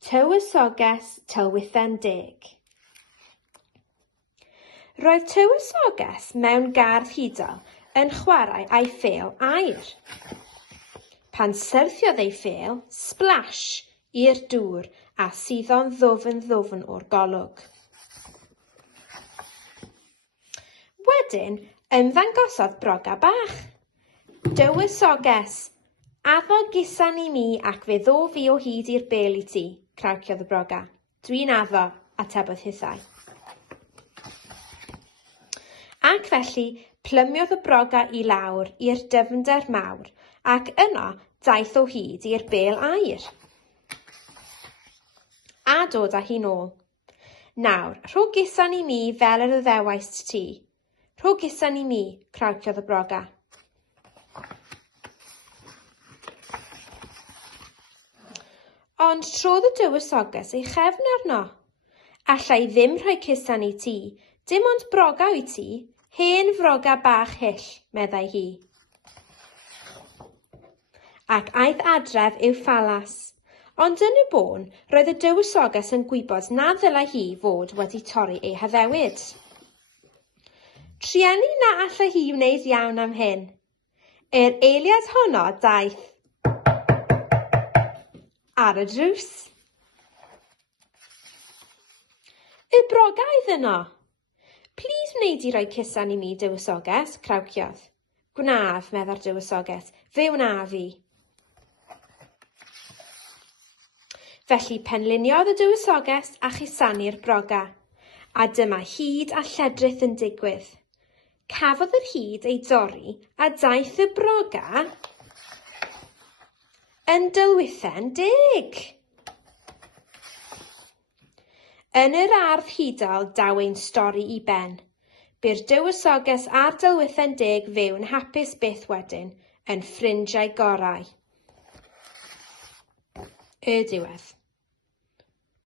Tywysoges Tylwythen Deg. Roedd Tywysoges mewn gardd hudol yn chwarae a'i phel Mae'r. Pan syrthiodd ei phel, splash, i'r dŵr a suddon ddwfn o'r golwg. Wedyn, ymddangosodd broga bach. Tywysoges, addo gusan i mi ac fe ddo fi o hyd i'r bel i ti, crawciodd y broga. Dwi'n addo, atebodd hithau. Ac felly, plymiodd y broga i lawr i'r dyfnder mawr, ac yno daeth o hyd i'r bel Mae'r. A dod â hi nôl. Nawr, rho gusan i mi fel yr ddewais ti. Rho gusan i mi, crawciodd y broga. Ond trodd y Tywysoges ei chefn arno. Allai ddim rhoi cusan i ti, dim ond broga wyt ti, hen froga bach hyll, meddai hi. Ac aeth adref i'w phalas, ond yn y bôn roedd y Tywysoges yn gwybod na ddylai hi fod wedi torri ei haddewid. Trieni na allai hi wneud iawn am hyn. Eiliad honno daeth ar y drws. Y broga oedd yno. Plîs wneud i roi cusan i mi, Tywysoges, crawciodd. Gwnaf, medda'r Tywysoges, fe wna fi. Felly penliniodd y Tywysoges a chusanu'r broga, a dyma hyd a lledrith yn digwydd. Cafodd yr hyd ei dorri a daeth y broga yn Tylwythen Deg. Yn yr ardd hudol daw ein stori i ben. Bu'r Tywysoges a'r Tylwythen Deg fyw'n hapus byth wedyn, yn ffrindiau gorau. Y diwedd.